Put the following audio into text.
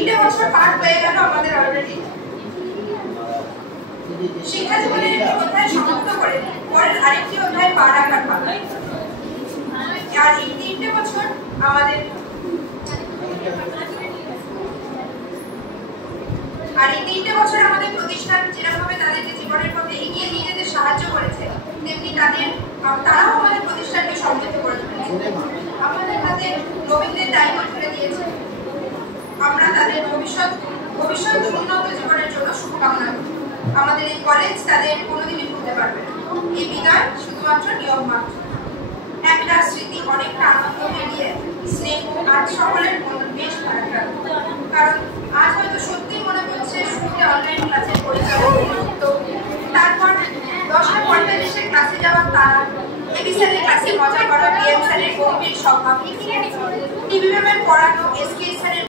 3টে বছর পার হয়ে গেল আমাদের অলরেডি। শিক্ষা জীবনের একটি অধ্যায় সমাপ্ত করে পরের আরেকটি অধ্যায় পা রাখার পালা। আর এই 3টে বছর আমাদের প্রতিষ্ঠান যেরকমভাবে তাদেরকে জীবনের পথে এগিয়ে নিয়ে যেতে সাহায্য করেছে, তেমনি তারাও আমাদের প্রতিষ্ঠানকে সমৃদ্ধ করে তুলেছে। আমাদের হাতে নবীনদের দায়িত্ব তুলে দিয়েছে। আমরা তাদের ভবিষ্যৎ উন্নত জীবনের জন্য শুভকামনা করি। আমাদের এই কলেজ তাদের কোনোদিনই ভুলতে পারবে না। এই বিদায় শুধুমাত্র নিয়ম মাত্র, একটা স্মৃতি, অনেকটা আনন্দ মিলিয়ে স্নেহ আজ সকলের মন বেশ ভালো লাগলো। কারণ আজ হয়তো সত্যিই মনে হচ্ছে শুরুতে অনলাইন ক্লাসের পরিচালনা, তারপর 10টা 45-এ ক্লাসে যাওয়ার তারা, এবি স্যারের ক্লাসে মজা করা, বিএম স্যারের গম্ভীর স্বভাব, টিভি ম্যামের পড়ানো, এসকে